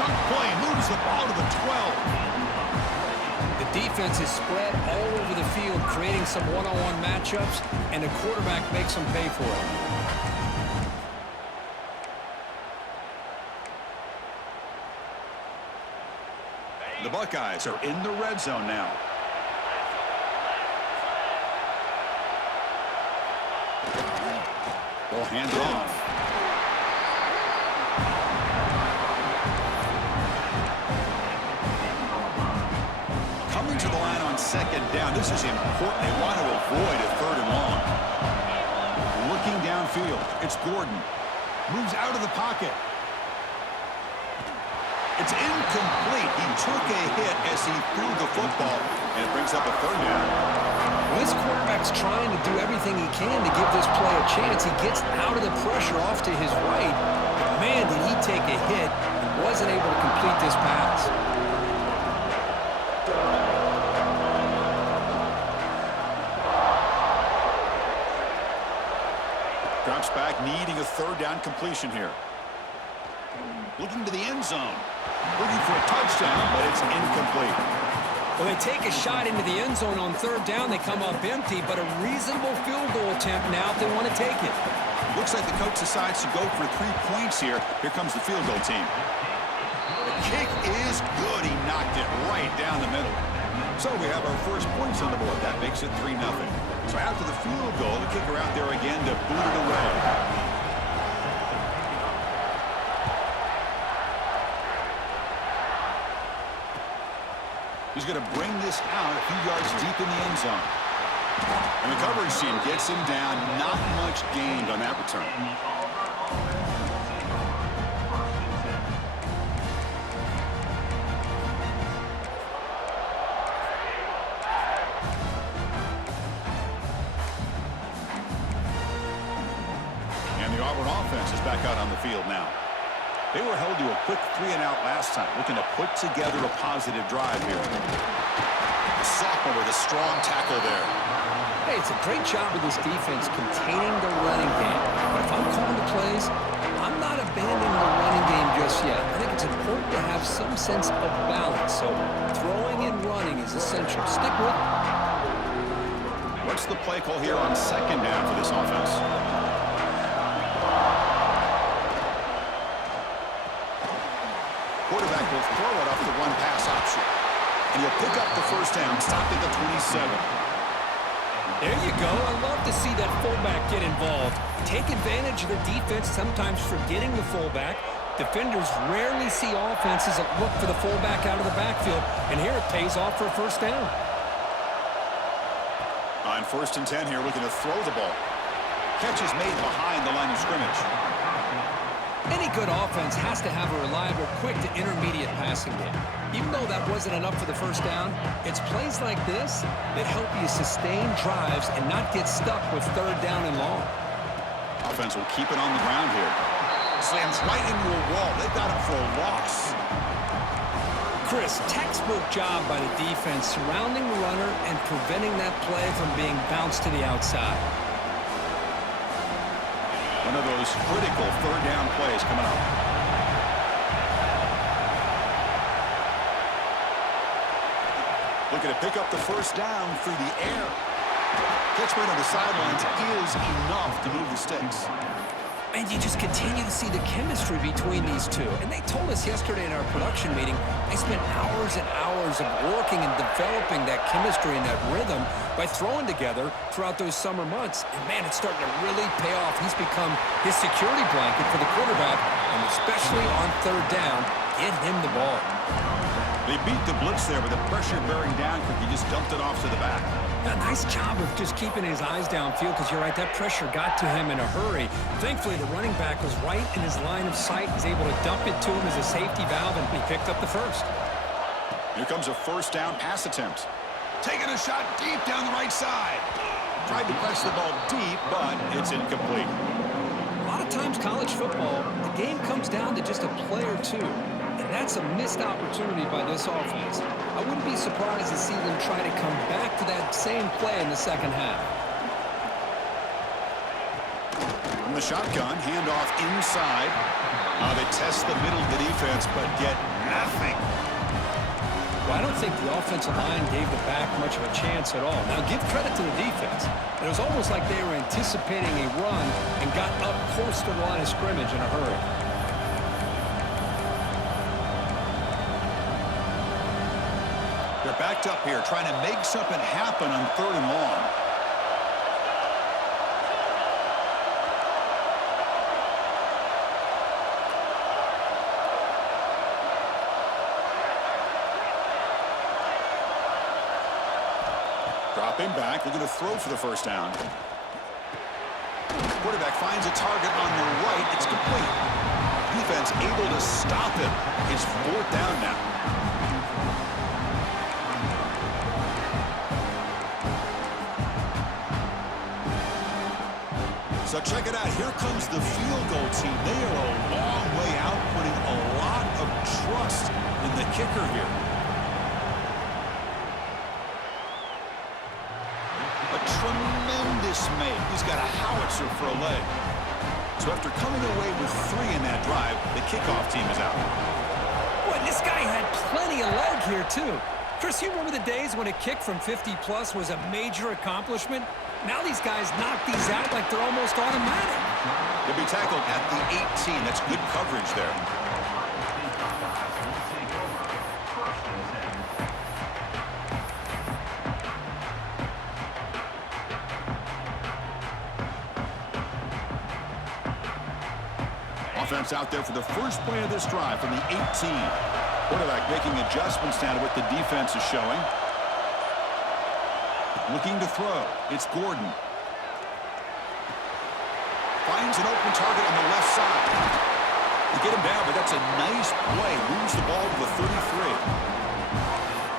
chunk play, moves the ball to the 12. The defense is spread all over the field, creating some one-on-one matchups, and the quarterback makes them pay for it. The Buckeyes are in the red zone now. Ball handed off. Coming to the line on second down. This is important. They want to avoid a third and long. Looking downfield. It's Gordon. Moves out of the pocket. It's incomplete. He took a hit as he threw the football, and it brings up a third down. Well, this quarterback's trying to do everything he can to give this play a chance. He gets out of the pressure off to his right. But man, did he take a hit. He wasn't able to complete this pass. Drops back, needing a third down completion here. Looking to the end zone. Looking for a touchdown, but it's incomplete. Well, they take a shot into the end zone on third down. They come up empty, but a reasonable field goal attempt now if they want to take it. Looks like the coach decides to go for 3 points here. Here comes the field goal team. The kick is good. He knocked it right down the middle. So we have our first points on the board. That makes it 3-0. So after the field goal, the kicker out there again to boot it away. He's going to bring this out a few yards deep in the end zone. And the coverage team gets him down. Not much gained on that return. And the Auburn offense is back out on the field now. They were held to a quick 3-and-out last time, looking to put together a positive drive here. The sophomore with a strong tackle there. Hey, it's a great job of this defense containing the running game. But if I'm calling the plays, I'm not abandoning the running game just yet. I think it's important to have some sense of balance. So throwing and running is essential. Stick with it. What's the play call here on second down for this offense? Quarterback will throw it off the one-pass option. And he'll pick up the first down, stopped at the 27. There you go. I love to see that fullback get involved. Take advantage of the defense, sometimes forgetting the fullback. Defenders rarely see offenses that look for the fullback out of the backfield. And here it pays off for a first down. On 1st and 10 here, looking to throw the ball. Catch is made behind the line of scrimmage. Any good offense has to have a reliable, quick to intermediate passing game. Even though that wasn't enough for the first down, it's plays like this that help you sustain drives and not get stuck with third down and long. Offense will keep it on the ground here. Slams right into a wall. They got him for a loss. Chris, textbook job by the defense surrounding the runner and preventing that play from being bounced to the outside. One of those critical third down plays coming up. Looking to pick up the first down through the air. Catch right on the sidelines is enough to move the sticks. And you just continue to see the chemistry between these two. And they told us yesterday in our production meeting, they spent hours and hours of working and developing that chemistry and that rhythm by throwing together throughout those summer months. And, man, it's starting to really pay off. He's become his security blanket for the quarterback, and especially on third down, get him the ball. They beat the blitz there with the pressure bearing down quick. He just dumped it off to the back. A nice job of just keeping his eyes downfield because you're right, that pressure got to him in a hurry. Thankfully, the running back was right in his line of sight. He's able to dump it to him as a safety valve, and he picked up the first. Here comes a first down pass attempt. Taking a shot deep down the right side. Tried to press the ball deep, but it's incomplete. A lot of times college football, the game comes down to just a play or two. And that's a missed opportunity by this offense. I wouldn't be surprised to see them try to come back to that same play in the second half. From the shotgun, handoff inside. They test the middle of the defense, but get nothing. Well, I don't think the offensive line gave the back much of a chance at all. Now, give credit to the defense. It was almost like they were anticipating a run and got up close to the line of scrimmage in a hurry. They're backed up here, trying to make something happen on 3rd and long. Dropping back, looking to throw for the first down. Quarterback finds a target on the right. It's complete. Defense able to stop him. It's 4th down now. So check it out. Here comes the field goal team. They are a long way out, putting a lot of trust in the kicker here. Tremendous make. He's got a howitzer for a leg. So after coming away with 3 in that drive, the kickoff team is out. Boy, this guy had plenty of leg here, too. Chris, you remember the days when a kick from 50-plus was a major accomplishment? Now these guys knock these out like they're almost automatic. He'll be tackled at the 18. That's good coverage there. Offense out there for the first play of this drive from the 18. Quarterback making adjustments now to what the defense is showing. Looking to throw. It's Gordon. Finds an open target on the left side. To get him down, but that's a nice play. Moves the ball to the 33.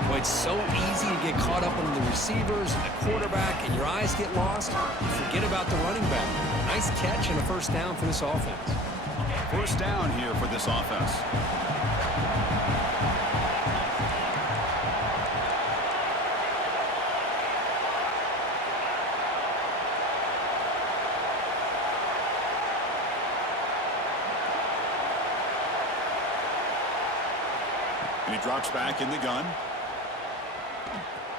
Boy, it's so easy to get caught up on the receivers and the quarterback, and your eyes get lost. You forget about the running back. Nice catch and a first down for this offense. First down here for this offense. And he drops back in the gun.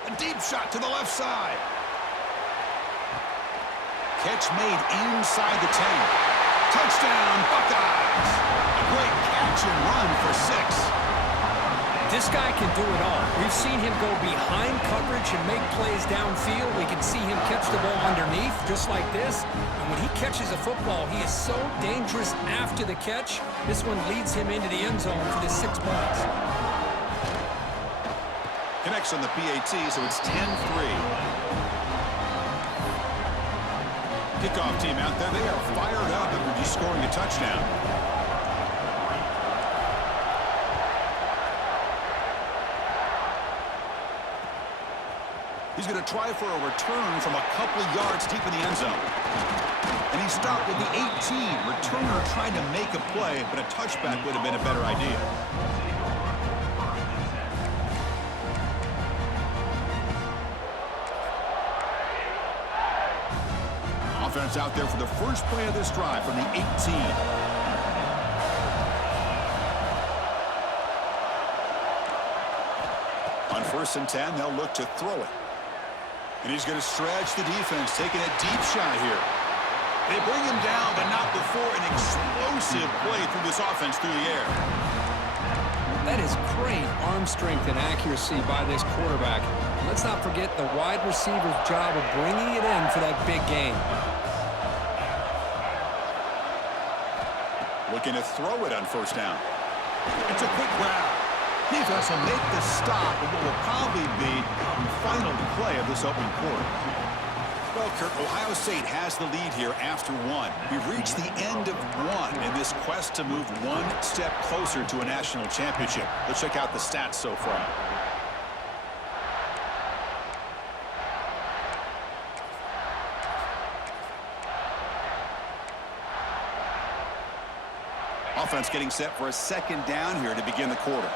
A deep shot to the left side. Catch made inside the 10. Touchdown, Buckeyes! A great catch and run for 6. This guy can do it all. We've seen him go behind coverage and make plays downfield. We can see him catch the ball underneath, just like this. And when he catches a football, he is so dangerous after the catch. This one leads him into the end zone for the 6 points. Connects on the PAT, so it's 10-3. Kickoff team out there. They are fired up after just scoring a touchdown. He's going to try for a return from a couple yards deep in the end zone. And he stopped with the 18. Returner trying to make a play, but a touchback would have been a better idea. Offense out there for the first play of this drive from the 18. On 1st and 10, they'll look to throw it. And he's going to stretch the defense, taking a deep shot here. They bring him down, but not before an explosive play through this offense through the air. That is great arm strength and accuracy by this quarterback. Let's not forget the wide receiver's job of bringing it in for that big game. Looking to throw it on 1st down. It's a quick grab. Defense will make the stop in what will probably be the final play of this opening quarter. Well, Kirk, Ohio State has the lead here after 1. We've reached the end of 1 in this quest to move one step closer to a national championship. Let's check out the stats so far. Offense getting set for a 2nd down here to begin the quarter.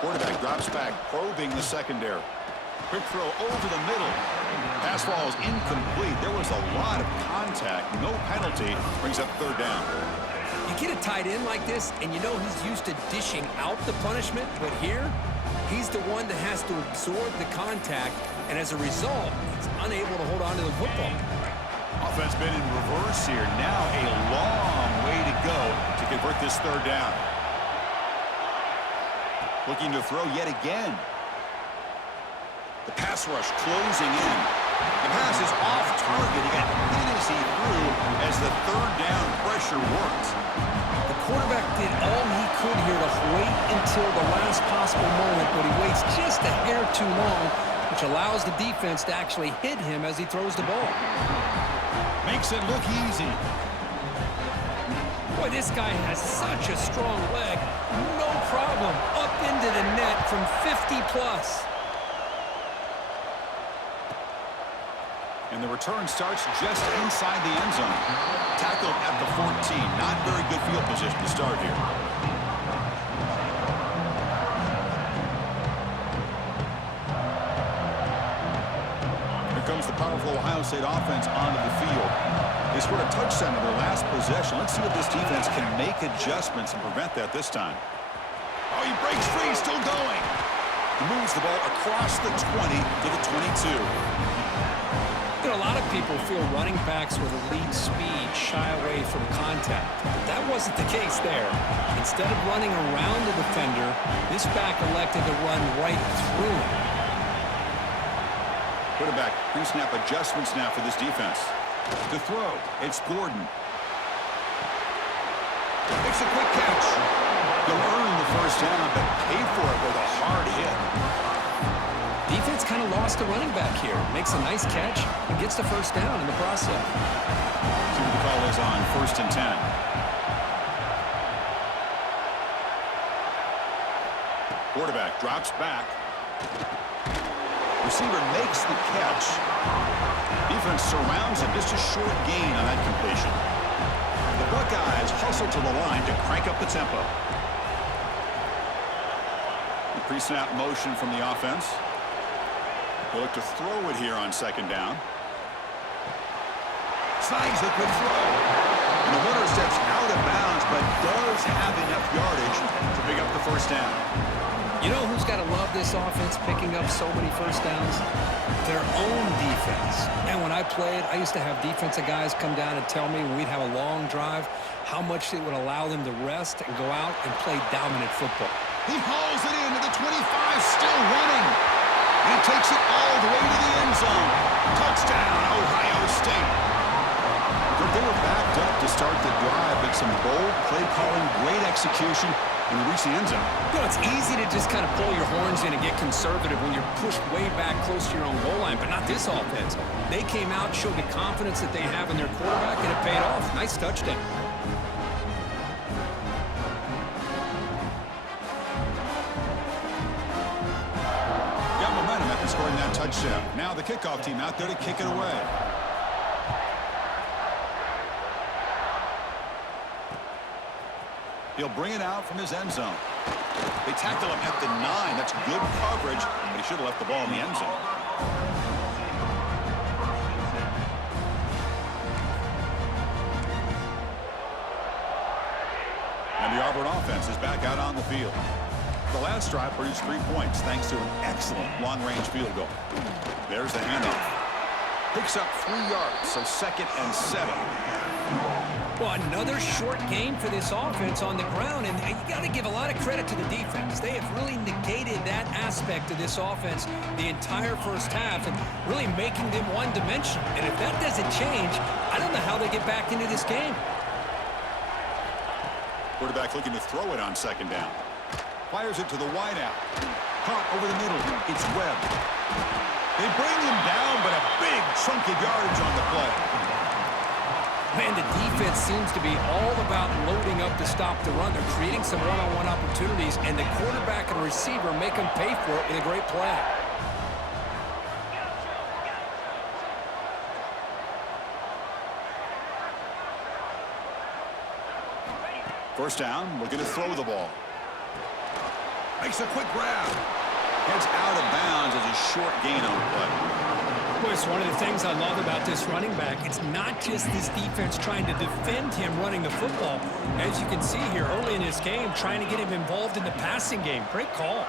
Quarterback drops back, probing the secondary. Quick throw over the middle. Pass ball is incomplete. There was a lot of contact. No penalty. Brings up third down. You get a tight end like this, and you know he's used to dishing out the punishment, but here, he's the one that has to absorb the contact, and as a result, he's unable to hold on to the football. Offense been in reverse here. Now a long way to go to convert this third down. Looking to throw yet again. The pass rush closing in. The pass is off target. He got hit as he threw as the third down pressure worked. The quarterback did all he could here to wait until the last possible moment, but he waits just a hair too long, which allows the defense to actually hit him as he throws the ball. Makes it look easy. Boy, this guy has such a strong leg. No problem. Up into the net from 50+. And the return starts just inside the end zone. Tackled at the 14. Not very good field position to start here. Here comes the powerful Ohio State offense onto the field. They scored a touchdown in their last possession. Let's see if this defense can make adjustments and prevent that this time. Oh, he breaks free, still going. He moves the ball across the 20 to the 22. You know, a lot of people feel running backs with elite speed shy away from contact. But that wasn't the case there. Instead of running around the defender, this back elected to run right through him. Quarterback pre-snap adjustments now for this defense. To throw, it's Gordon. Makes a quick catch. He'll earn the first down, but pay for it with a hard hit. Defense kind of lost the running back here. Makes a nice catch and gets the first down in the process. See what the call is on 1st and 10. Quarterback drops back. Receiver makes the catch. Defense surrounds him. Just a short gain on that completion. The Buckeyes hustle to the line to crank up the tempo. The pre-snap motion from the offense. They look to throw it here on second down. Snags a good throw. And the runner steps out of bounds, but does have enough yardage to pick up the first down. You know who's got to love this offense picking up so many first downs? Their own defense. And when I played, I used to have defensive guys come down and tell me when we'd have a long drive how much it would allow them to rest and go out and play dominant football. He hauls it into the 25, still running. And takes it all the way to the end zone. Touchdown, Ohio State. They were backed up to start the drive, but some bold play calling, great execution, and they reach the end zone. You know, it's easy to just kind of pull your horns in and get conservative when you're pushed way back close to your own goal line, but not this offense. They came out, showed the confidence that they have in their quarterback, and it paid off. Nice touchdown. Scoring that touchdown. Now the kickoff team out there to kick it away. He'll bring it out from his end zone. They tackle him at the 9. That's good coverage, but he should have left the ball in the end zone. And the Auburn offense is back out on the field. The last drive produced 3 points thanks to an excellent long-range field goal. There's the handoff. Picks up 3 yards, so 2nd and 7. Well, another short gain for this offense on the ground, and you got to give a lot of credit to the defense. They have really negated that aspect of this offense the entire first half and really making them one-dimensional. And if that doesn't change, I don't know how they get back into this game. Quarterback looking to throw it on 2nd down. Fires it to the wideout. Caught over the middle. It's Webb. They bring him down, but a big chunk of yardage on the play. Man, the defense seems to be all about loading up to stop the run. They're creating some one-on-one opportunities, and the quarterback and receiver make them pay for it with a great play. First down, looking to throw the ball. Makes a quick grab. Heads out of bounds as a short gain on the play. Chris, one of the things I love about this running back, it's not just this defense trying to defend him running the football. As you can see here early in this game, trying to get him involved in the passing game. Great call.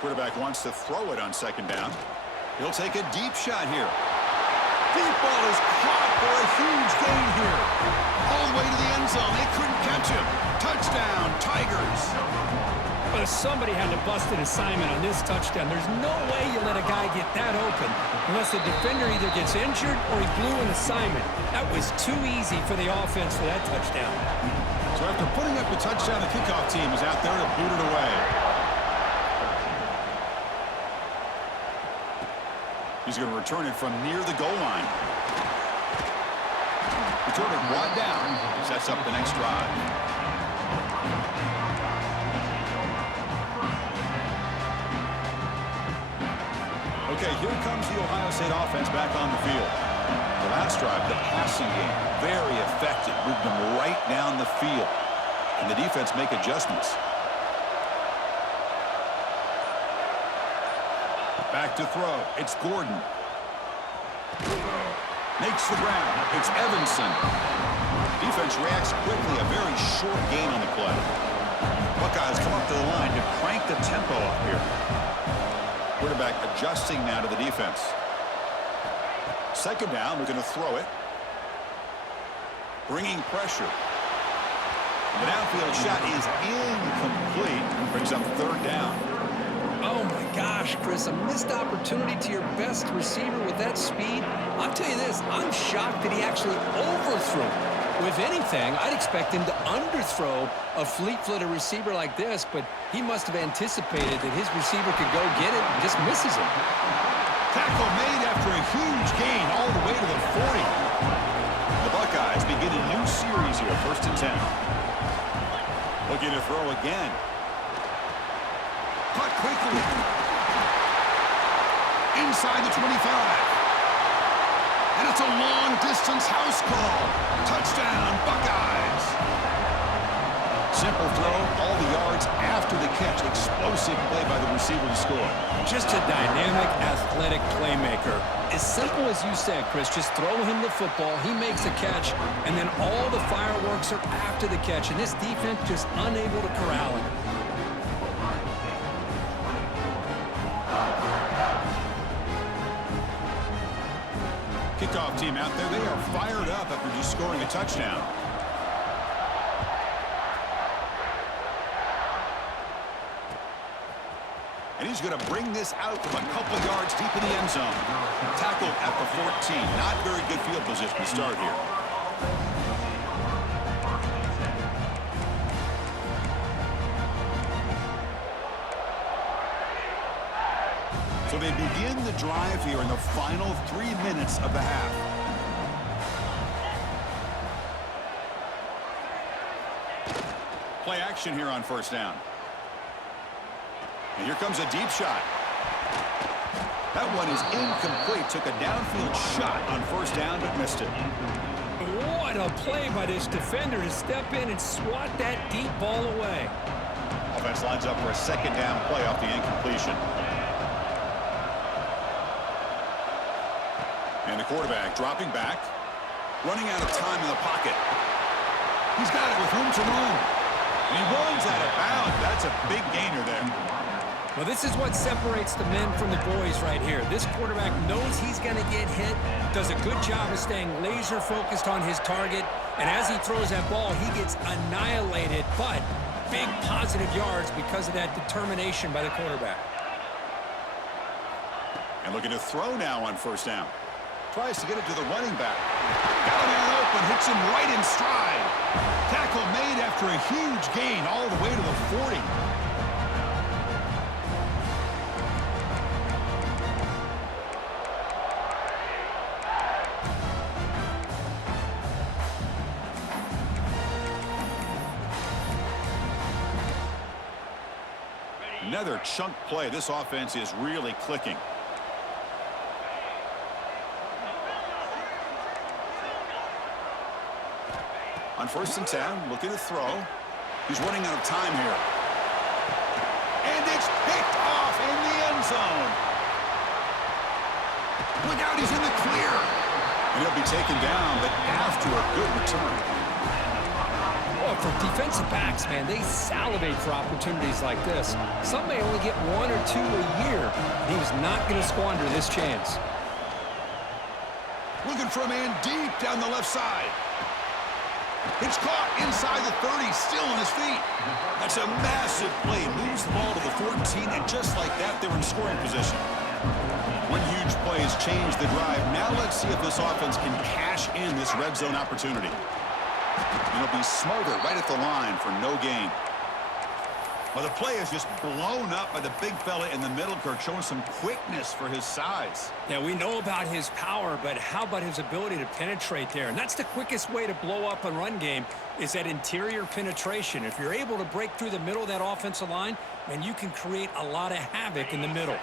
Quarterback wants to throw it on second down. He'll take a deep shot here. Deep ball is caught for a huge gain here. All the way to the end zone. They couldn't catch him. Touchdown, Tigers. But somebody had to bust an assignment on this touchdown. There's no way you let a guy get that open unless the defender either gets injured or he blew an assignment. That was too easy for the offense for that touchdown. So after putting up the touchdown, the kickoff team is out there to boot it away. He's going to return it from near the goal line. Return it brought down. Sets up the next drive. Okay, here comes the Ohio State offense back on the field. The last drive, the passing game, very effective. Moved them right down the field. And the defense make adjustments. Back to throw. It's Gordon. Makes the ground. It's Evanson. Defense reacts quickly. A very short gain on the play. Buckeyes come up to the line to crank the tempo up here. Quarterback adjusting now to the defense. Second down. We're going to throw it. Bringing pressure. The downfield shot is incomplete. Brings up third down. Oh, my gosh, Chris, a missed opportunity to your best receiver with that speed. I'll tell you this, I'm shocked that he actually overthrew. If anything, I'd expect him to underthrow a fleet-footed receiver like this, but he must have anticipated that his receiver could go get it and just misses him. Tackle made after a huge gain all the way to the 40. The Buckeyes begin a new series here, 1st and 10. Looking to throw again. Cut quickly. Inside the 25. And it's a long-distance house call. Touchdown, Buckeyes. Simple throw, all the yards after the catch. Explosive play by the receiver to score. Just a dynamic, athletic playmaker. As simple as you said, Chris, just throw him the football, he makes a catch, and then all the fireworks are after the catch, and this defense just unable to corral him. Kickoff team out there, they are fired up after just scoring a touchdown. And he's going to bring this out from a couple yards deep in the end zone. Tackled at the 14. Not very good field position to start here. So they begin the drive here in the final 3 minutes of the half. Play action here on first down. And here comes a deep shot. That one is incomplete. Took a downfield shot on first down, but missed it. What a play by this defender to step in and swat that deep ball away. Offense lines up for a second down play off the incompletion. And the quarterback dropping back, running out of time in the pocket. He's got it with room to run. And he runs out of bounds. That's a big gainer there. Well, this is what separates the men from the boys right here. This quarterback knows he's going to get hit, does a good job of staying laser focused on his target, and as he throws that ball, he gets annihilated, but big positive yards because of that determination by the quarterback. And looking to throw now on first down. Tries to get it to the running back. Got a man open, hits him right in stride. Tackle made after a huge gain all the way to the 40. Another chunk play. This offense is really clicking. On first and 10, looking to throw. He's running out of time here. And It's picked off in the end zone. Look out, he's in the clear. And he'll be taken down, but after a good return. Well, for defensive backs, man, they salivate for opportunities like this. Some may only get 1 or 2 a year. He was not going to squander this chance. Looking for a man deep down the left side. It's caught inside the 30, still on his feet. That's a massive play. Moves the ball to the 14, and just like that, they're in scoring position. One huge play has changed the drive. Now let's see if this offense can cash in this red zone opportunity. And it'll be Smoother right at the line for no gain. Well, the play is just blown up by the big fella in the middle, Kirk, showing some quickness for his size. Yeah, we know about his power, but how about his ability to penetrate there? And that's the quickest way to blow up a run game, is that interior penetration. If you're able to break through the middle of that offensive line, then you can create a lot of havoc in the middle.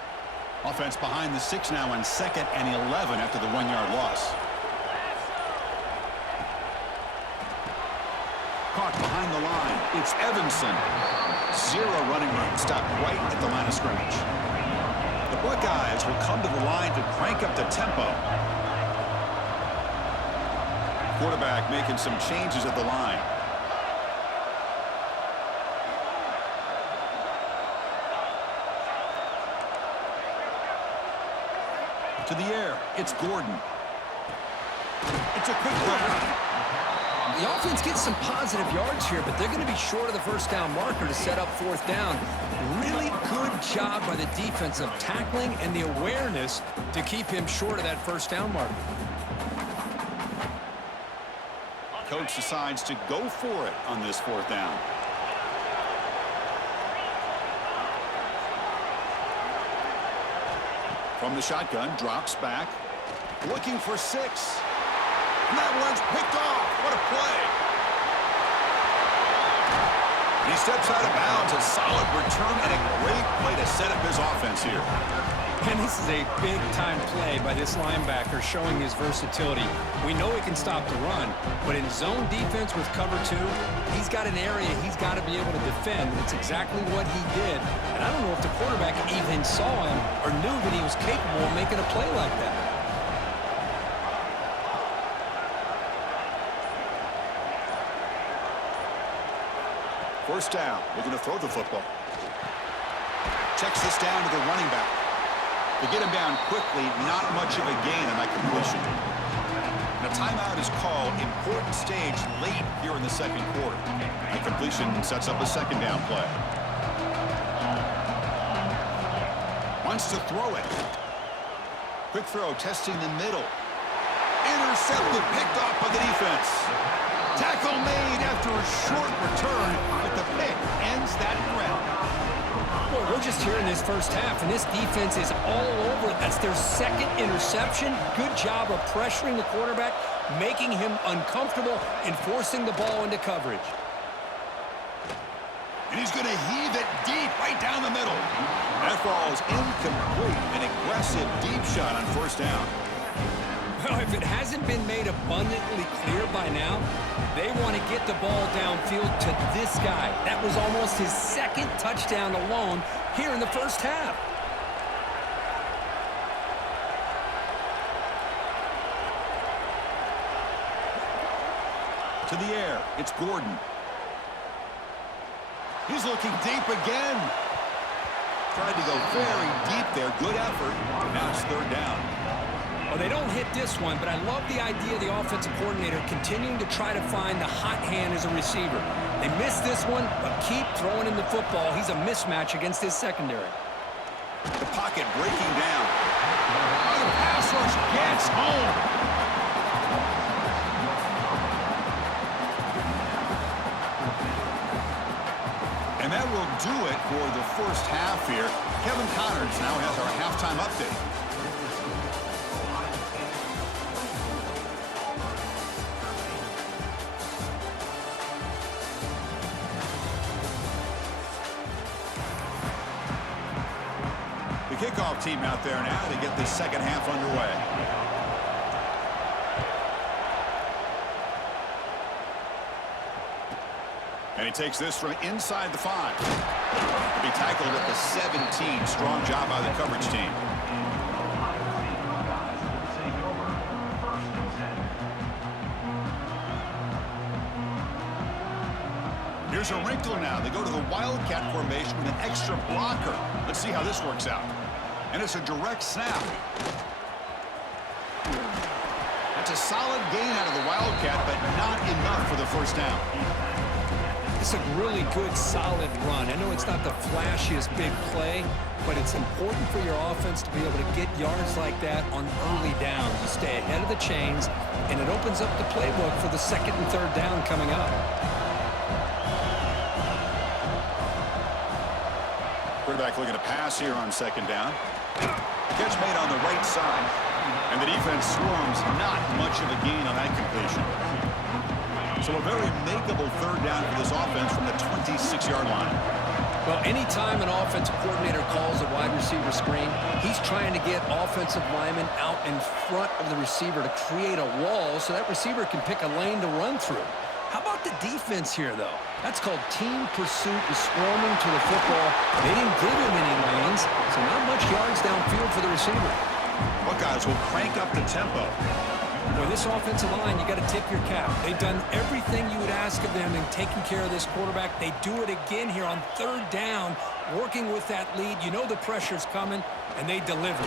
Offense behind the 6 now on 2nd and 11 after the 1-yard loss. Caught behind the line. It's Evanson. 0 running room. Stopped right at the line of scrimmage. The Buckeyes will come to the line to crank up the tempo. Quarterback making some changes at the line. To the air. It's Gordon. It's a quick run. The offense gets some positive yards here, but they're going to be short of the first down marker to set up 4th down. Really good job by the defense of tackling and the awareness to keep him short of that first down marker. Coach decides to go for it on this 4th down. From the shotgun, drops back. Looking for 6. And that one's picked off. What a play. He steps out of bounds. A solid return and a great play to set up his offense here. And this is a big-time play by this linebacker showing his versatility. We know he can stop the run, but in zone defense with cover 2, he's got an area he's got to be able to defend. It's exactly what he did. And I don't know if the quarterback even saw him or knew that he was capable of making a play like that. First down. We're going to throw the football. Checks this down to the running back. To get him down quickly, not much of a gain on that completion. And a timeout is called. Important stage late here in the 2nd quarter. That completion sets up a 2nd down play. Wants to throw it. Quick throw, testing the middle. Intercepted, picked off by the defense. Tackle made after a short return, but the pick ends that threat. Boy, we're just here in this first half, and this defense is all over it. That's their 2nd interception. Good job of pressuring the quarterback, making him uncomfortable, and forcing the ball into coverage. And he's going to heave it deep right down the middle. That ball is incomplete. An aggressive deep shot on 1st down. Well, if it hasn't been made abundantly clear by now, they want to get the ball downfield to this guy. That was almost his 2nd touchdown alone here in the first half. To the air, it's Gordon. He's looking deep again. Tried to go very deep there. Good effort. Now it's 3rd down. Well, they don't hit this one, but I love the idea of the offensive coordinator continuing to try to find the hot hand as a receiver. They missed this one, but keep throwing him the football. He's a mismatch against his secondary. The pocket breaking down. The pass rush gets home. And that will do it for the first half here. Kevin Connors now has our halftime update. Kickoff team out there now to get this 2nd half underway. And he takes this from inside the 5. To be tackled at the 17. Strong job by the coverage team. Here's a wrinkle now. They go to the Wildcat formation with an extra blocker. Let's see how this works out. And it's a direct snap. That's a solid gain out of the Wildcat, but not enough for the first down. It's a really good, solid run. I know it's not the flashiest big play, but it's important for your offense to be able to get yards like that on early downs. You stay ahead of the chains, and it opens up the playbook for the second and third down coming up. Quarterback looking to pass here on second down. Catch made on the right side. And the defense swarms, not much of a gain on that completion. So a very makeable third down for this offense from the 26-yard line. Well, anytime an offensive coordinator calls a wide receiver screen, he's trying to get offensive linemen out in front of the receiver to create a wall so that receiver can pick a lane to run through. How about the defense here, though? That's called team pursuit and swarming to the football. They didn't give him any lanes, so not much yards downfield for the receiver. Buckeyes will crank up the tempo. Boy, this offensive line, you got to tip your cap. They've done everything you would ask of them in taking care of this quarterback. They do it again here on third down, working with that lead. You know the pressure's coming, and they deliver.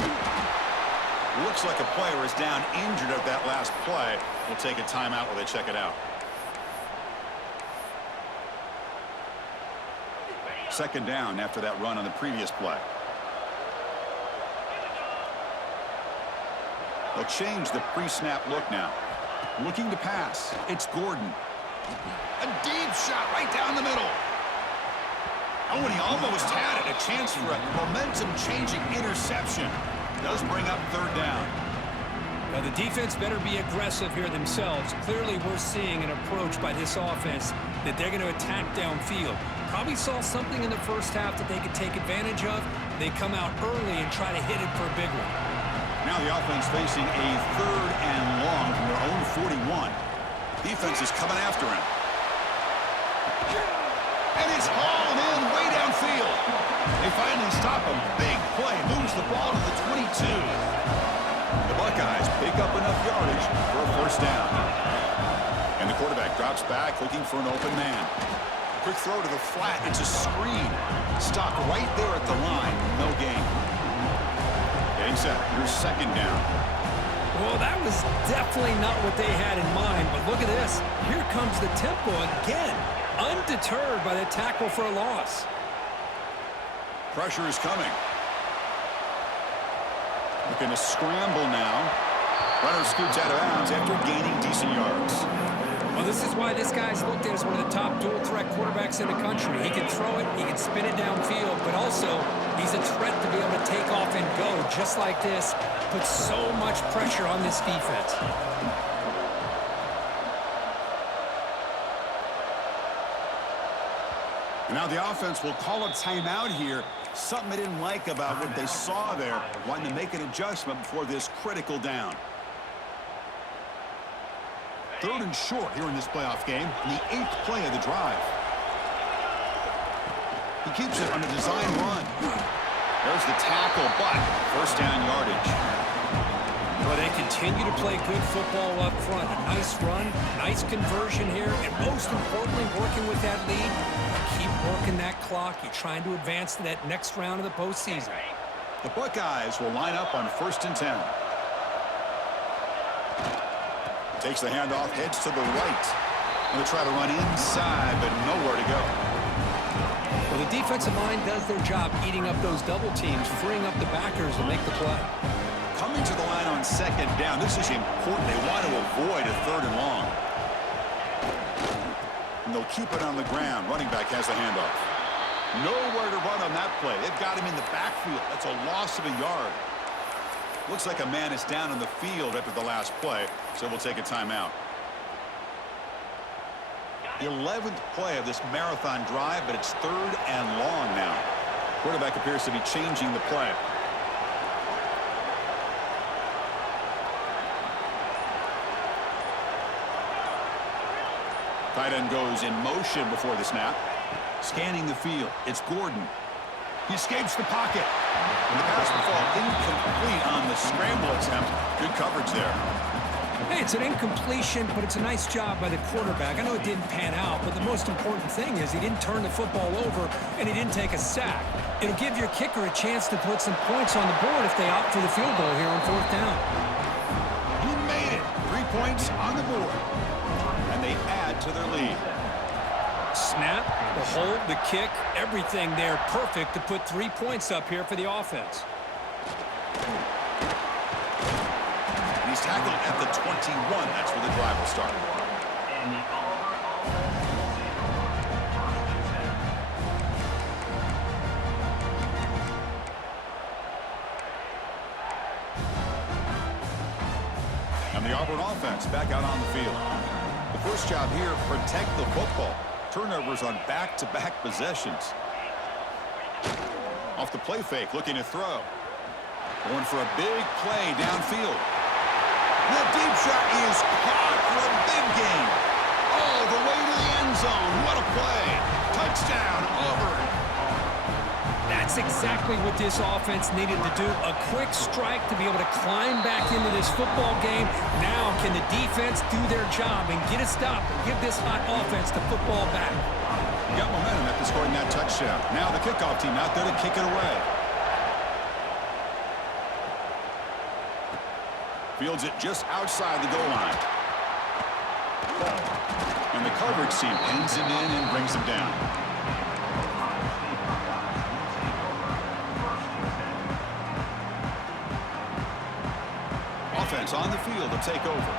Looks like a player is down injured at that last play. We'll take a timeout while they check it out. Second down after that run on the previous play. They'll change the pre-snap look now. Looking to pass. It's Gordon. A deep shot right down the middle. Oh, and he almost had it. A chance for a momentum-changing interception. Does bring up third down. Now, the defense better be aggressive here themselves. Clearly, we're seeing an approach by this offense that they're going to attack downfield. Probably saw something in the first half that they could take advantage of. They come out early and try to hit it for a big one. Now the offense facing a third and long from their own 41. Defense is coming after him. And it's hauled in way downfield. They finally stop him. Big play. Moves the ball to the 22. The Buckeyes pick up enough yardage for a first down. And the quarterback drops back looking for an open man. Quick throw to the flat. It's a screen. Stopped right there at the line. No gain. Getting set. Here's second down. Well, that was definitely not what they had in mind, but look at this. Here comes the tempo again, undeterred by the tackle for a loss. Pressure is coming. Looking to scramble now. Runner scoots out of bounds after gaining decent yards. Well, this is why this guy's looked at as one of the top dual-threat quarterbacks in the country. He can throw it, he can spin it downfield, but also he's a threat to be able to take off and go just like this. Puts so much pressure on this defense. And now the offense will call a timeout here. Something they didn't like about what they saw there. Wanting to make an adjustment before this critical down. Third and short here in this playoff game. The 8th play of the drive. He keeps it on a design run. There's the tackle, but first down yardage. Well, they continue to play good football up front. A nice run, nice conversion here, and most importantly, working with that lead. Keep working that clock. You're trying to advance to that next round of the postseason. The Buckeyes will line up on 1st and 10. Takes the handoff, heads to the right. Going to try to run inside, but nowhere to go. Well, the defensive line does their job eating up those double teams, freeing up the backers to make the play. Coming to the line on second down. This is important. They want to avoid a third and long. And they'll keep it on the ground. Running back has the handoff. Nowhere to run on that play. They've got him in the backfield. That's a loss of a yard. Looks like a man is down on the field after the last play, so we'll take a timeout. The 11th play of this marathon drive, but it's third and long now. Quarterback appears to be changing the play. Tight end goes in motion before the snap. Scanning the field. It's Gordon. He escapes the pocket. And the pass will fall incomplete on the scramble attempt. Good coverage there. Hey, it's an incompletion, but it's a nice job by the quarterback. I know it didn't pan out, but the most important thing is he didn't turn the football over and he didn't take a sack. It'll give your kicker a chance to put some points on the board if they opt for the field goal here on 4th down. He made it. 3 points on the board. And they add to their lead. Snap, the hold, the kick, everything there perfect to put 3 points up here for the offense. He's tackled at the 21. That's where the drive will start. And the Auburn offense back out on the field. The first job here, protect the football. Turnovers on back-to-back possessions. Off the play fake, looking to throw. Going for a big play downfield. The deep shot is caught for a big gain. All the way to the end zone. What a play. Touchdown, Auburn. That's exactly what this offense needed to do. A quick strike to be able to climb back into this football game. Now can the defense do their job and get a stop and give this hot offense the football back? Got momentum after scoring that touchdown. Now the kickoff team out there to kick it away. Fields it just outside the goal line. And the coverage team pins him in and brings him down. Offense on the field to take over.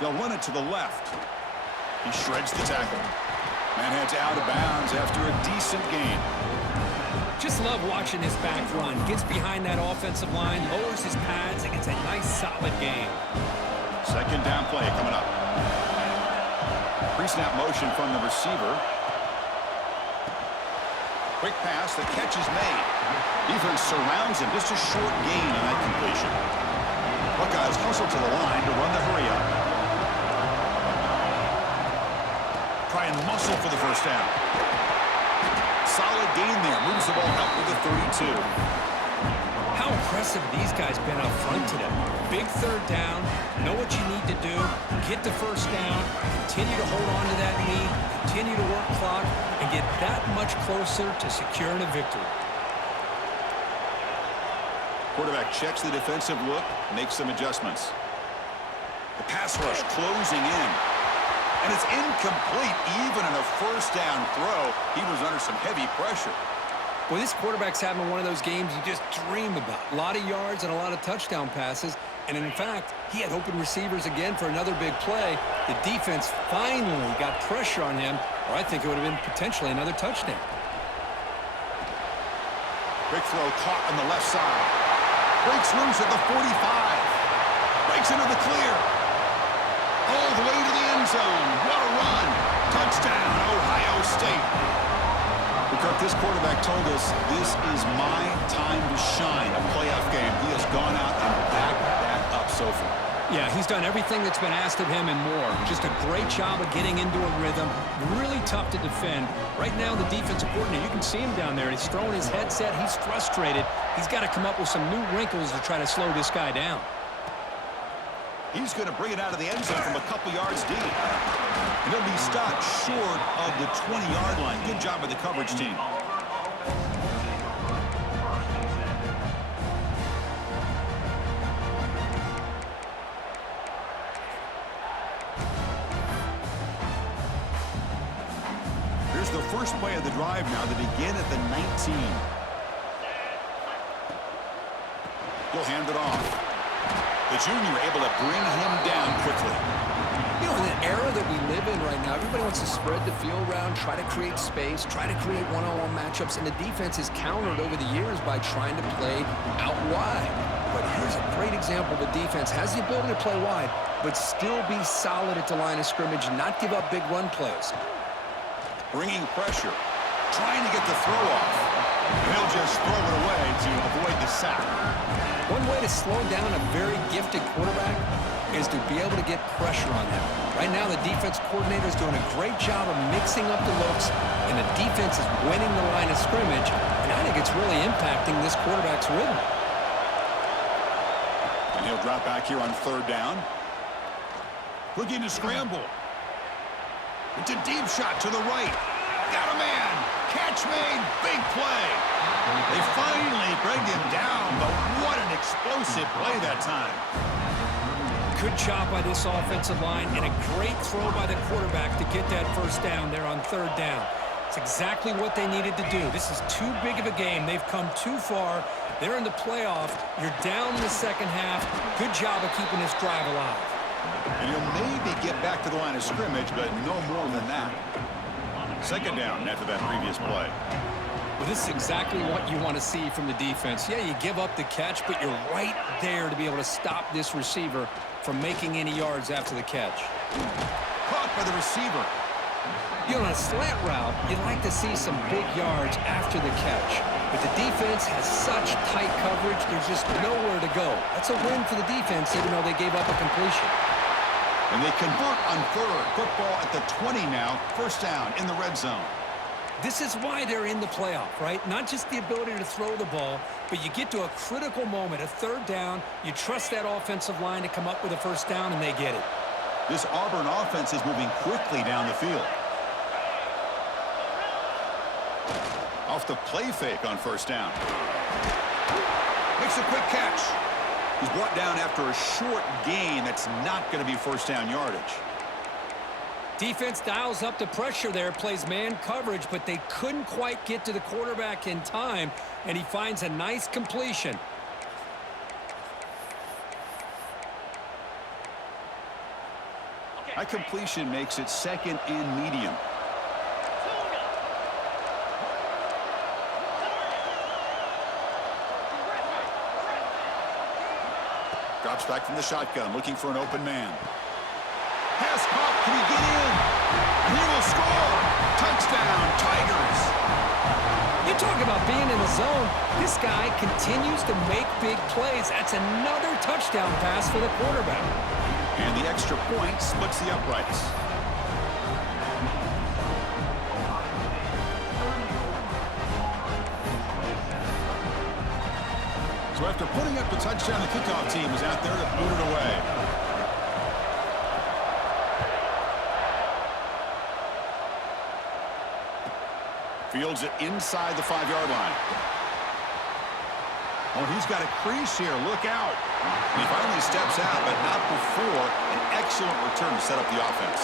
They'll run it to the left. He shreds the tackle. And heads out of bounds after a decent gain. Just love watching this back run. Gets behind that offensive line, lowers his pads, and gets a nice solid gain. Second down play coming up. Pre-snap motion from the receiver. Quick pass, the catch is made. Defense surrounds him. Just a short gain on that completion. Buckeyes hustle to the line to run the hurry up. Try and muscle for the first down. Solid gain there. Moves the ball out with the 32. How impressive these guys been up front today. Big third down. Know what you need to do. Get the first down. Continue to hold on to that lead. Continue to work clock and get that much closer to securing a victory. Quarterback checks the defensive look, makes some adjustments. The pass rush closing in. And it's incomplete even in a first down throw. He was under some heavy pressure. Well, this quarterback's having one of those games you just dream about. A lot of yards and a lot of touchdown passes. And in fact, he had open receivers again for another big play. The defense finally got pressure on him, or I think it would have been potentially another touchdown. Big throw caught on the left side. Breaks loose at the 45. Breaks into the clear. All the way to the end zone. What a run. Touchdown, Ohio State. Kirk, this quarterback told us this is my time to shine. A playoff game. He has gone out and backed that up so far. Yeah, he's done everything that's been asked of him and more. Just a great job of getting into a rhythm. Really tough to defend. Right now, the defensive coordinator, you can see him down there. He's throwing his headset. He's frustrated. He's got to come up with some new wrinkles to try to slow this guy down. He's going to bring it out of the end zone from a couple yards deep. And he'll be stopped short of the 20-yard line. Good job by the coverage team. Here's the first play of the drive now. They begin at the 19. He'll hand it off. The junior able to bring him down quickly. You know, in the era that we live in right now, everybody wants to spread the field around, try to create space, try to create one-on-one matchups, and the defense is countered over the years by trying to play out wide. But here's a great example. The defense has the ability to play wide, but still be solid at the line of scrimmage and not give up big run plays. Bringing pressure, trying to get the throw off. And he'll just throw it away to avoid the sack. One way to slow down a very gifted quarterback is to be able to get pressure on him. Right now, the defense coordinator is doing a great job of mixing up the looks, and the defense is winning the line of scrimmage, and I think it's really impacting this quarterback's rhythm. And he'll drop back here on third down. Looking to scramble. It's a deep shot to the right. Got a man. Catch made. Big play. They finally bring him down, but what an explosive play that time. Good job by this offensive line and a great throw by the quarterback to get that first down there on third down. It's exactly what they needed to do. This is too big of a game. They've come too far. They're in the playoff. You're down in the second half. Good job of keeping this drive alive. And he'll maybe get back to the line of scrimmage, but no more than that. Second down after that previous play. Well, this is exactly what you want to see from the defense. Yeah, you give up the catch, but you're right there to be able to stop this receiver from making any yards after the catch. Caught by the receiver. You know, on a slant route, you'd like to see some big yards after the catch. But the defense has such tight coverage, there's just nowhere to go. That's a win for the defense, even though they gave up a completion. And they convert on third. Football at the 20 now. First down in the red zone. This is why they're in the playoff, right? Not just the ability to throw the ball, but you get to a critical moment, a third down, you trust that offensive line to come up with a first down, and they get it. This Auburn offense is moving quickly down the field. Off the play fake on first down. Makes a quick catch. He's brought down after a short gain. That's not going to be first down yardage. Defense dials up the pressure there, plays man coverage, but they couldn't quite get to the quarterback in time, and he finds a nice completion. That completion makes it second and medium. Drops back from the shotgun, looking for an open man. Pass caught. Can he get in? And he will score. Touchdown, Tigers. You talk about being in the zone. This guy continues to make big plays. That's another touchdown pass for the quarterback. And the extra point splits the uprights. So after putting up the touchdown, the kickoff team is out there to boot it away. Fields it inside the 5-yard line. Oh, he's got a crease here. Look out. And he finally steps out, but not before an excellent return to set up the offense.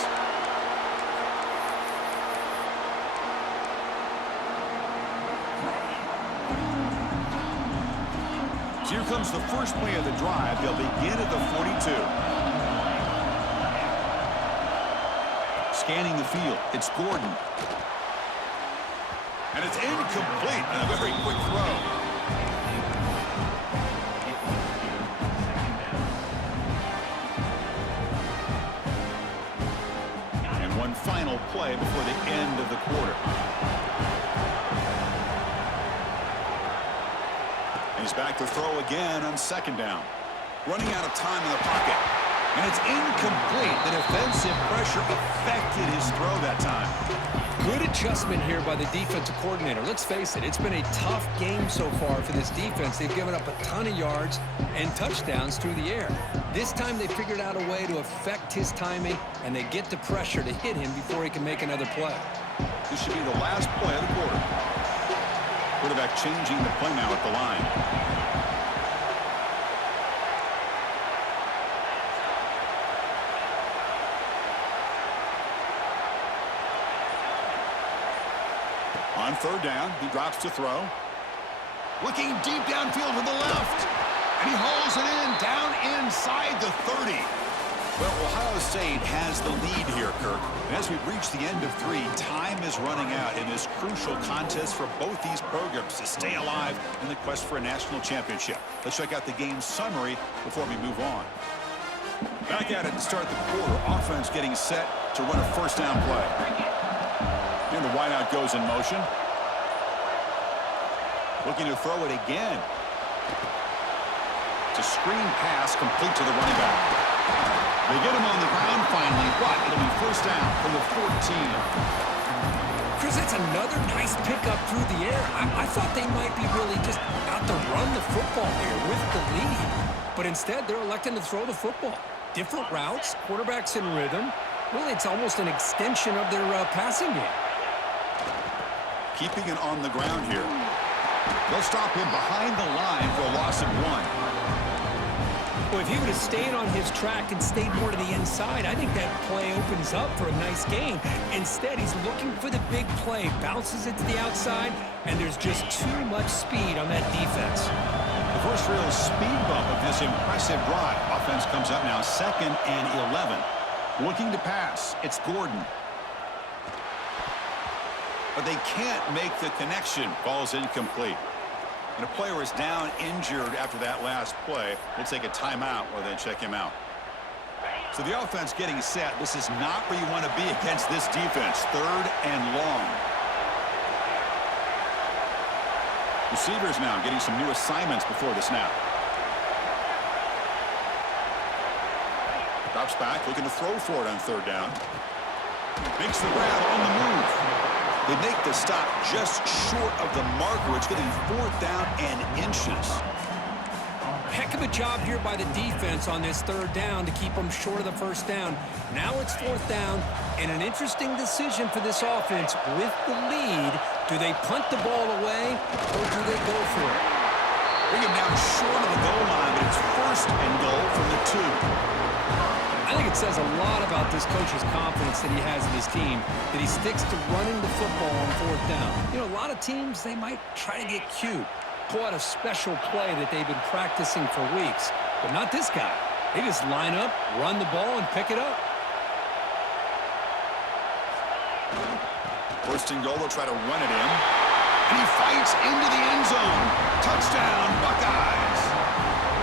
So here comes the first play of the drive. They'll begin at the 42. Scanning the field. It's Gordon. And it's incomplete on a very quick throw. And one final play before the end of the quarter. And he's back to throw again on second down. Running out of time in the pocket. And it's incomplete. The defensive pressure affected his throw that time. Good adjustment here by the defensive coordinator. Let's face it, it's been a tough game so far for this defense. They've given up a ton of yards and touchdowns through the air. This time they figured out a way to affect his timing, and they get the pressure to hit him before he can make another play. This should be the last play of the quarter. Quarterback changing the play now at the line. On third down, he drops to throw. Looking deep downfield to the left. And he hauls it in, down inside the 30. Well, Ohio State has the lead here, Kirk. And as we reach the end of 3, time is running out in this crucial contest for both these programs to stay alive in the quest for a national championship. Let's check out the game summary before we move on. Back at it to start the quarter. Offense getting set to run a first down play. And the wideout goes in motion. Looking to throw it again. It's a screen pass complete to the running back. They get him on the ground finally, but it'll be first down from the 14. Chris, that's another nice pickup through the air. I thought they might be really just out to run the football here with the lead. But instead, they're electing to throw the football. Different routes, quarterbacks in rhythm. Really, it's almost an extension of their passing game. Keeping it on the ground here. They'll stop him behind the line for a loss of 1. Well, if he would have stayed on his track and stayed more to the inside, I think that play opens up for a nice gain. Instead, he's looking for the big play, bounces it to the outside, and there's just too much speed on that defense. The first real speed bump of this impressive drive. Offense comes up now 2nd and 11. Looking to pass. It's Gordon. But they can't make the connection. Ball's incomplete. And a player is down injured after that last play. We'll take a timeout or then check him out. So the offense getting set. This is not where you want to be against this defense. 3rd and long. Receivers now getting some new assignments before the snap. Drops back, looking to throw for it on 3rd down. Makes the grab on the move. They make the stop just short of the marker. It's getting 4th down and inches. Heck of a job here by the defense on this 3rd down to keep them short of the 1st down. Now it's 4th down, and an interesting decision for this offense with the lead. Do they punt the ball away, or do they go for it? Bring him down short of the goal line, but it's 1st and goal from the 2. I think it says a lot about this coach's confidence that he has in his team, that he sticks to running the football on 4th down. You know, a lot of teams, they might try to get cute, pull out a special play that they've been practicing for weeks, but not this guy. They just line up, run the ball, and pick it up. 1st and goal, they'll try to run it in. And he fights into the end zone. Touchdown, Buckeyes.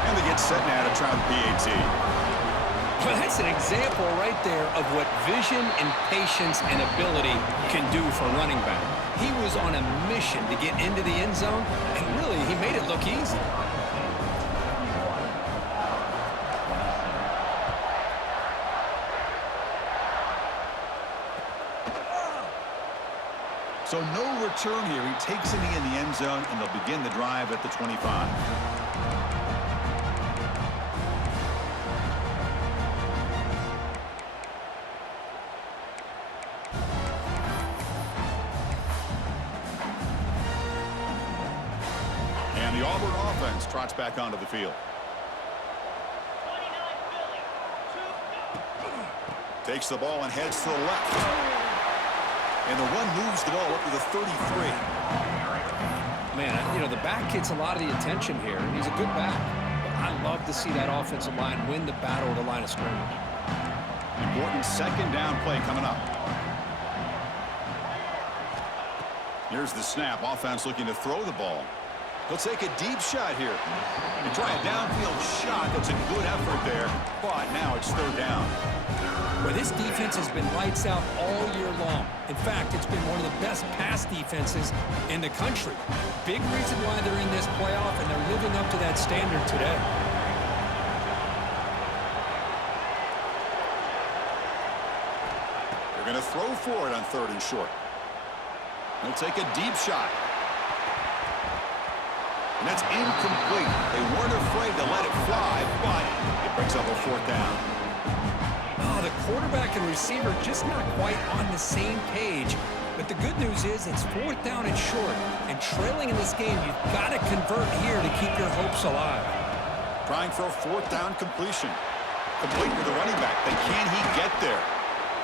And they get set now to try the PAT. Well, that's an example right there of what vision and patience and ability can do for a running back. He was on a mission to get into the end zone, and really, he made it look easy. So no return here. He takes it in the end zone, and they'll begin the drive at the 25. The Auburn offense trots back onto the field. Takes the ball and heads to the left. And the run moves the ball up to the 33. Man, you know, the back gets a lot of the attention here. He's a good back. But I love to see that offensive line win the battle at the line of scrimmage. Important 2nd down play coming up. Here's the snap. Offense looking to throw the ball. He'll take a deep shot here and try a downfield shot. That's a good effort there, but now it's 3rd down. Well, this defense has been lights out all year long. In fact, it's been one of the best pass defenses in the country. Big reason why they're in this playoff, and they're living up to that standard today. They're going to throw for it on 3rd and short. He'll take a deep shot. And that's incomplete. They weren't afraid to let it fly, but it brings up a 4th down. Oh, the quarterback and receiver just not quite on the same page. But the good news is it's 4th down and short. And trailing in this game, you've got to convert here to keep your hopes alive. Trying for a 4th down completion. Complete with the running back. But can he get there?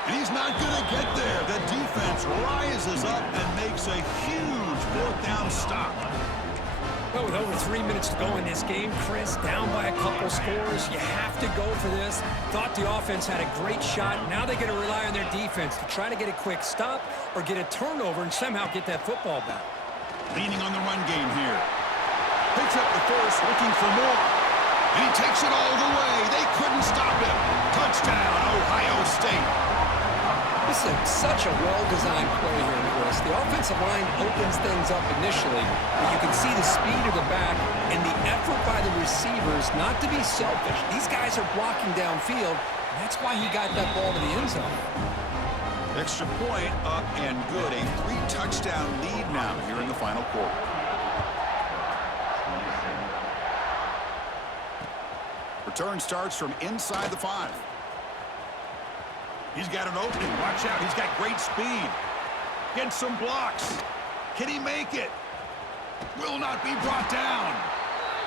And he's not going to get there. The defense rises up and makes a huge 4th down stop. Well, with over 3 minutes to go in this game, Chris, down by a couple scores, you have to go for this. Thought the offense had a great shot. Now they got to rely on their defense to try to get a quick stop or get a turnover and somehow get that football back. Leaning on the run game here. Picks up the first, looking for more. And he takes it all the way. They couldn't stop him. Touchdown, Ohio State. This is such a well-designed play here, Chris. The offensive line opens things up initially, but you can see the speed of the back and the effort by the receivers not to be selfish. These guys are blocking downfield, and that's why he got that ball to the end zone. Extra point up and good. A 3-touchdown lead now here in the final quarter. Return starts from inside the 5. He's got an opening. Watch out. He's got great speed. Gets some blocks. Can he make it? Will not be brought down.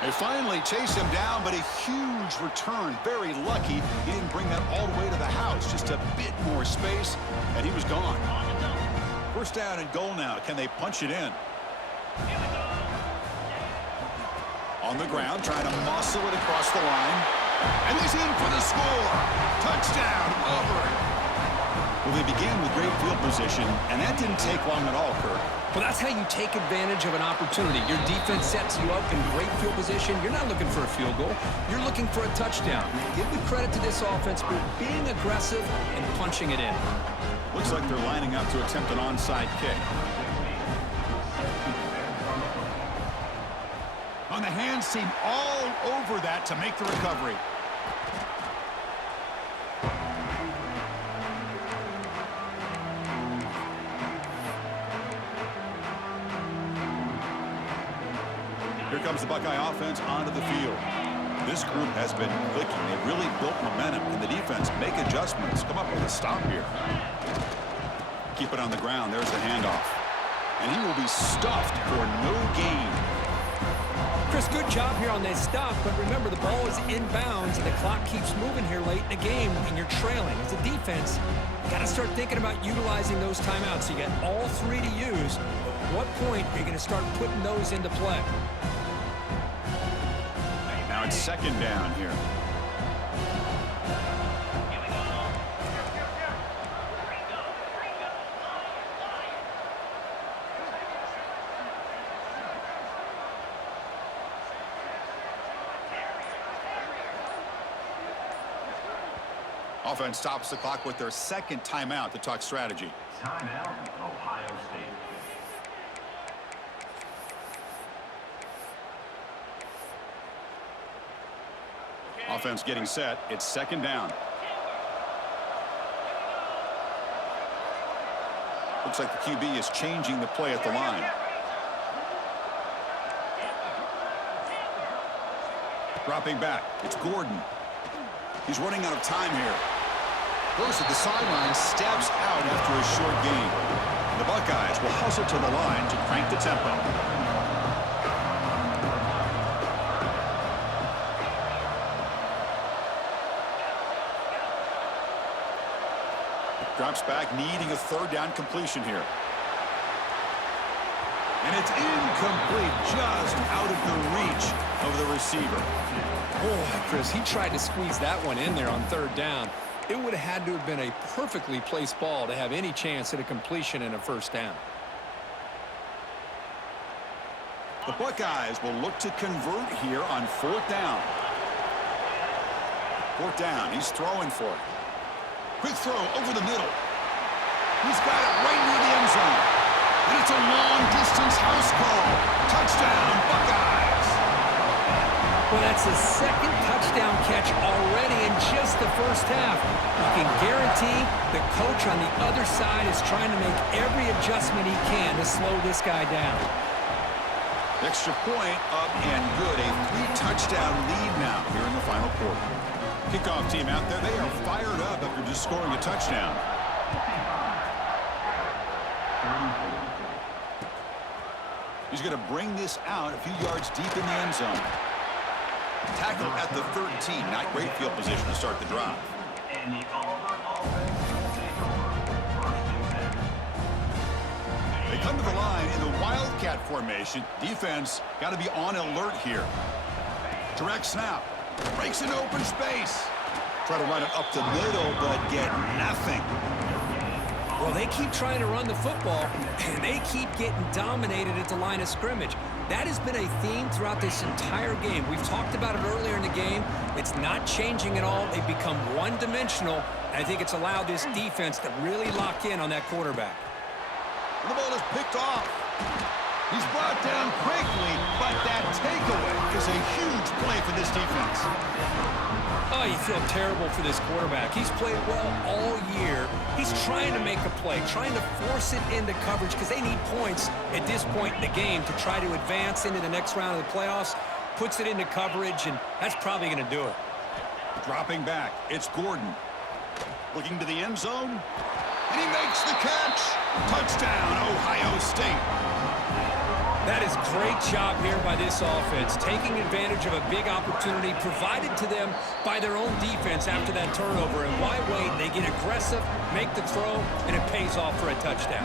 They finally chase him down, but a huge return. Very lucky he didn't bring that all the way to the house. Just a bit more space, and he was gone. First down and goal now. Can they punch it in? On the ground, trying to muscle it across the line. And he's in for the score. Touchdown, Auburn. Well, they began with great field position, and that didn't take long at all, Kirk. Well, that's how you take advantage of an opportunity. Your defense sets you up in great field position. You're not looking for a field goal. You're looking for a touchdown. Give the credit to this offense for being aggressive and punching it in. Looks like they're lining up to attempt an onside kick. On the hands team all over that to make the recovery. Here comes the Buckeye offense onto the field. This group has been clicking. They've really built momentum. Can the defense make adjustments? Come up with a stop here. Keep it on the ground. There's the handoff. And he will be stuffed for no gain. Chris, good job here on that stop, but remember the ball is inbounds and the clock keeps moving here late in the game and you're trailing. As a defense, you got to start thinking about utilizing those timeouts. You got all 3 to use. At what point are you going to start putting those into play? Now it's second down here. Offense stops the clock with their second timeout to talk strategy. Timeout, Ohio State. Offense getting set. It's second down. Looks like the QB is changing the play at the line. Dropping back. It's Gordon. He's running out of time here. Goes to the sideline, steps out after a short gain. The Buckeyes will hustle to the line to crank the tempo. Drops back, needing a third down completion here. And it's incomplete, just out of the reach of the receiver. Oh, Chris, he tried to squeeze that one in there on third down. It would have had to have been a perfectly placed ball to have any chance at a completion and a first down. The Buckeyes will look to convert here on fourth down. Fourth down, he's throwing for it. Quick throw over the middle. He's got it right near the end zone. And it's a long-distance house call. Touchdown, Buckeyes. Well, that's the second touchdown catch already in just the first half. You can guarantee the coach on the other side is trying to make every adjustment he can to slow this guy down. Extra point up and good. A 3-touchdown lead now here in the final quarter. Kickoff team out there, they are fired up after just scoring a touchdown. He's going to bring this out a few yards deep in the end zone. Tackle at the 13. Not great field position to start the drive. They come to the line in the Wildcat formation. Defense got to be on alert here. Direct snap. Breaks an open space. Try to run it up the middle, but get nothing. Well, they keep trying to run the football, and they keep getting dominated at the line of scrimmage. That has been a theme throughout this entire game. We've talked about it earlier in the game. It's not changing at all. They've become one-dimensional. I think it's allowed this defense to really lock in on that quarterback. The ball is picked off. He's brought down quickly, but that takeaway is a huge play for this defense. Oh, you feel terrible for this quarterback. He's played well all year. He's trying to make a play, trying to force it into coverage because they need points at this point in the game to try to advance into the next round of the playoffs. Puts it into coverage, and that's probably going to do it. Dropping back, it's Gordon. Looking to the end zone, and he makes the catch. Touchdown, Ohio State. That is great job here by this offense, taking advantage of a big opportunity provided to them by their own defense after that turnover. And why wait? They get aggressive, make the throw, and it pays off for a touchdown.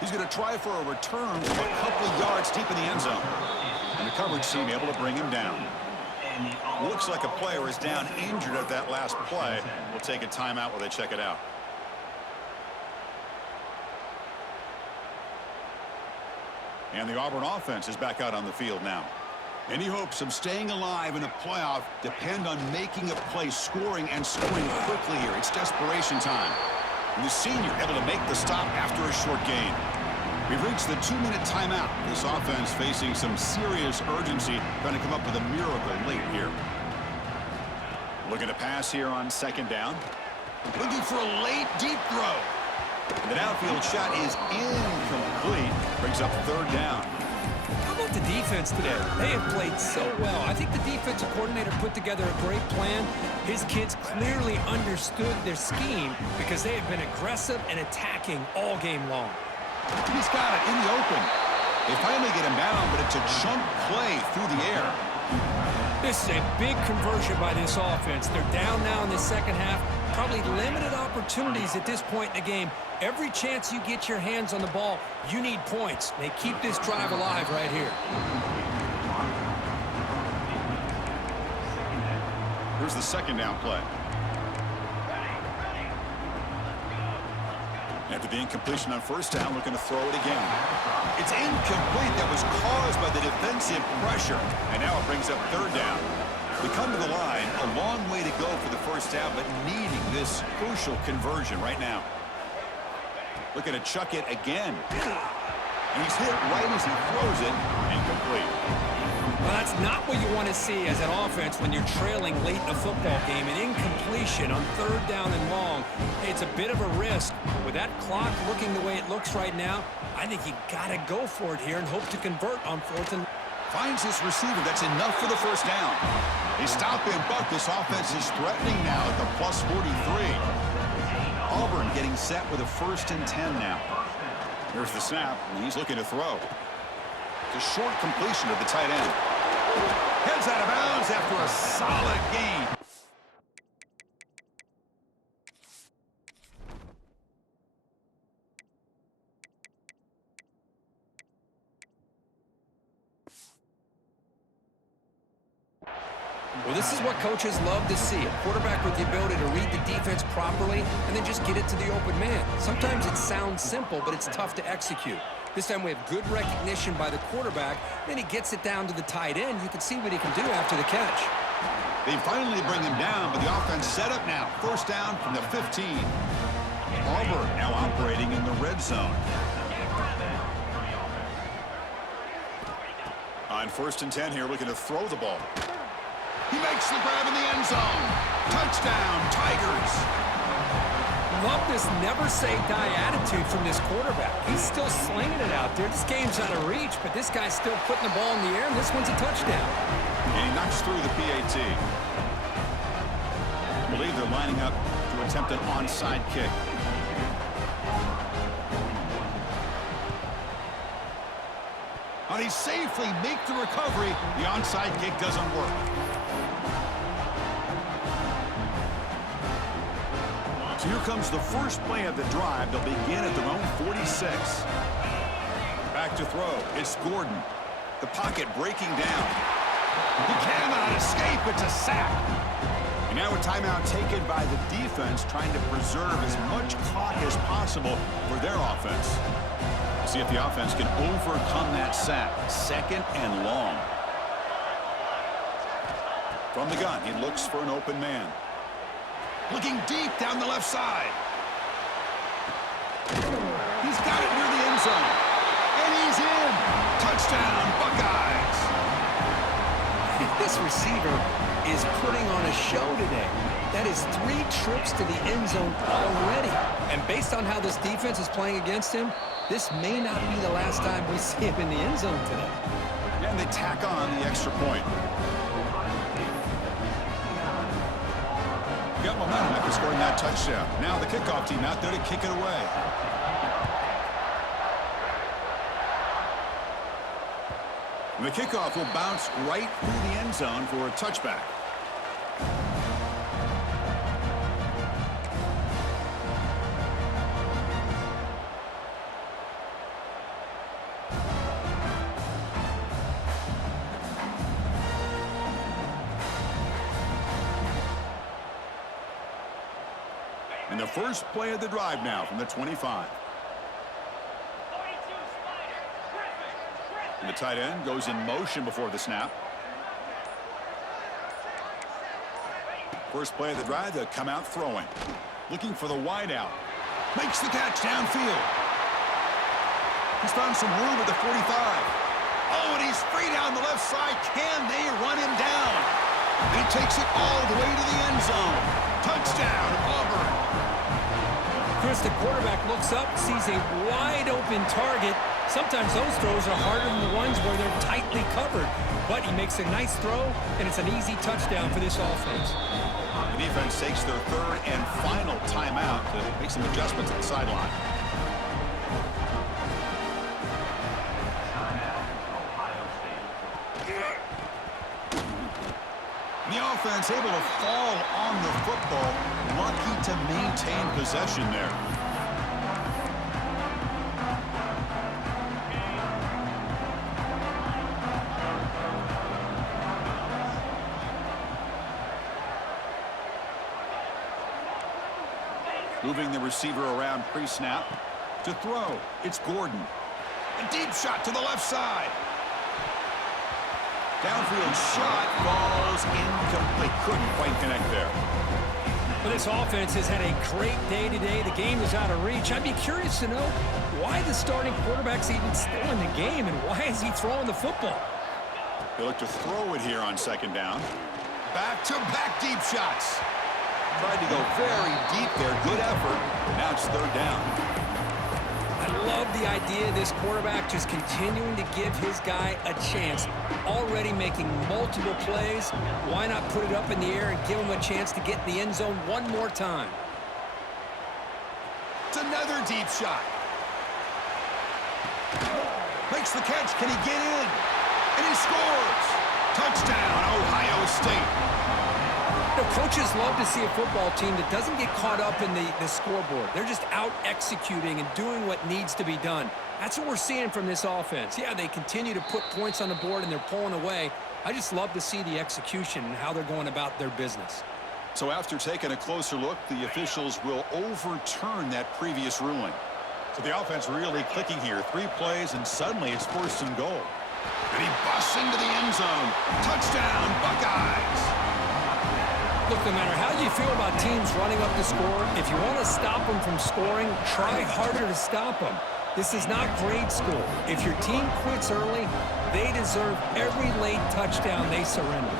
He's going to try for a return from a couple of yards deep in the end zone. And the coverage team able to bring him down. Looks like a player is down injured at that last play. We'll take a timeout while they check it out. And the Auburn offense is back out on the field now. Any hopes of staying alive in a playoff depend on making a play, scoring quickly here. It's desperation time. And the senior able to make the stop after a short gain. We've reached the 2-minute timeout. This offense facing some serious urgency, trying to come up with a miracle late here. Looking to pass here on second down. Looking for a late deep throw. The downfield shot is incomplete. Brings up third down. How about the defense today? They have played so well. I think the defensive coordinator put together a great plan. His kids clearly understood their scheme because they have been aggressive and attacking all game long. He's got it in the open. They finally get him down, but it's a chunk play through the air. This is a big conversion by this offense. They're down now in the second half. Probably limited opportunities at this point in the game. Every chance you get your hands on the ball, you need points. They keep this drive alive right here. Here's the second down play. After the incompletion on first down, looking to throw it again. It's incomplete. That was caused by the defensive pressure. And now it brings up third down. We come to the line, a long way to go for the first down, but needing this crucial conversion right now. Looking to chuck it again. And he's hit right as he throws it. Incomplete. Well, that's not what you want to see as an offense when you're trailing late in a football game. An incompletion on third down and long. It's a bit of a risk. With that clock looking the way it looks right now, I think you got to go for it here and hope to convert on fourth and... Finds his receiver. That's enough for the first down. They stop him, but this offense is threatening now at the plus 43. Auburn getting set with a 1st and 10 now. Here's the snap, and he's looking to throw. It's a short completion of the tight end. Heads out of bounds after a solid gain. Well, this is what coaches love to see. A quarterback with the ability to read the defense properly and then just get it to the open man. Sometimes it sounds simple, but it's tough to execute. This time we have good recognition by the quarterback. Then he gets it down to the tight end. You can see what he can do after the catch. They finally bring him down, but the offense set up now. First down from the 15. Auburn now operating in the red zone. On 1st and 10 here, looking to throw the ball. He makes the grab in the end zone. Touchdown, Tigers. Love this never-say-die attitude from this quarterback. He's still slinging it out there. This game's out of reach, but this guy's still putting the ball in the air, and this one's a touchdown. And he knocks through the PAT. I believe they're lining up to attempt an onside kick. And he safely make the recovery. The onside kick doesn't work. So here comes the first play of the drive. They'll begin at their own 46. Back to throw. It's Gordon. The pocket breaking down. He cannot escape. It's a sack. And Now a timeout taken by the defense, trying to preserve as much clock as possible for their offense. See if the offense can overcome that sack. 2nd and long. From the gun, he looks for an open man. Looking deep down the left side. He's got it near the end zone. And he's in. Touchdown, Buckeyes. This receiver is putting on a show today. That is 3 trips to the end zone already. And based on how this defense is playing against him, this may not be the last time we see him in the end zone today. And they tack on the extra point. Got momentum after scoring that touchdown. Now the kickoff team out there to kick it away. And the kickoff will bounce right through the end zone for a touchback. And the first play of the drive now from the 25. And the tight end goes in motion before the snap. First play of the drive, they'll come out throwing. Looking for the wide out. Makes the catch downfield. He's found some room at the 45. Oh, and he's free down the left side. Can they run him down? And he takes it all the way to the end zone. Touchdown, Auburn. Chris, the quarterback looks up, sees a wide-open target. Sometimes those throws are harder than the ones where they're tightly covered. But he makes a nice throw, and it's an easy touchdown for this offense. The defense takes their 3rd and final timeout to make some adjustments at the sideline. The offense able to fall on the football, lucky to maintain possession there. Moving the receiver around pre-snap. To throw, it's Gordon. A deep shot to the left side. Downfield shot falls incomplete. Couldn't quite connect there. Well, this offense has had a great day today. The game is out of reach. I'd be curious to know why the starting quarterback's even still in the game, and why is he throwing the football? They look to throw it here on 2nd down. Back-to-back deep shots. Tried to go very deep there. Good effort. Now it's 3rd down. I love the idea of this quarterback just continuing to give his guy a chance. Already making multiple plays. Why not put it up in the air and give him a chance to get in the end zone one more time? It's another deep shot. Makes the catch. Can he get in? And he scores. Touchdown, Ohio State. The coaches love to see a football team that doesn't get caught up in the scoreboard. They're just out executing and doing what needs to be done. That's what we're seeing from this offense. Yeah, they continue to put points on the board and they're pulling away. I just love to see the execution and how they're going about their business. So after taking a closer look, the officials will overturn that previous ruling. So the offense really clicking here. 3 plays and suddenly it's 1st and goal. And he busts into the end zone. Touchdown, Buckeyes. Look, no matter how you feel about teams running up the score, if you want to stop them from scoring, try harder to stop them. This is not grade school. If your team quits early, they deserve every late touchdown they surrender.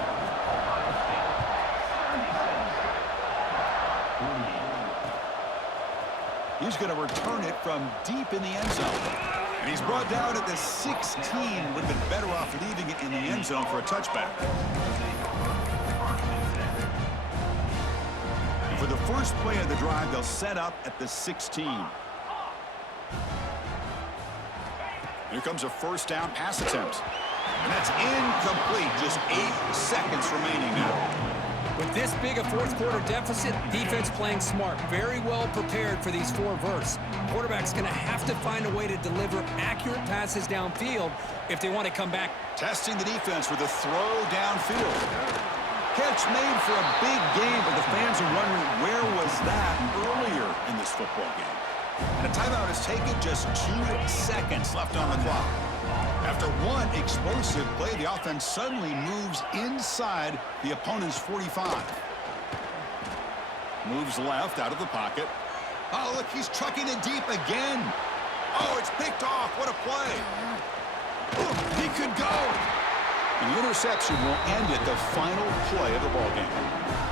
He's going to return it from deep in the end zone. And he's brought down at the 16. Would have been better off leaving it in the end zone for a touchback. For the first play of the drive, they'll set up at the 16. Here comes a 1st down pass attempt. And that's incomplete. Just 8 seconds remaining now. With this big a 4th quarter deficit, defense playing smart. Very well prepared for these 4 verts. Quarterback's going to have to find a way to deliver accurate passes downfield if they want to come back. Testing the defense with a throw downfield. Catch made for a big game, but the fans are wondering where was that earlier in this football game. And a timeout is taken, just 2 seconds left on the clock. After one explosive play, the offense suddenly moves inside the opponent's 45. Moves left out of the pocket. Oh, look, he's trucking it deep again. Oh, it's picked off. What a play. Oh, he could go. The interception will end it, the final play of the ballgame.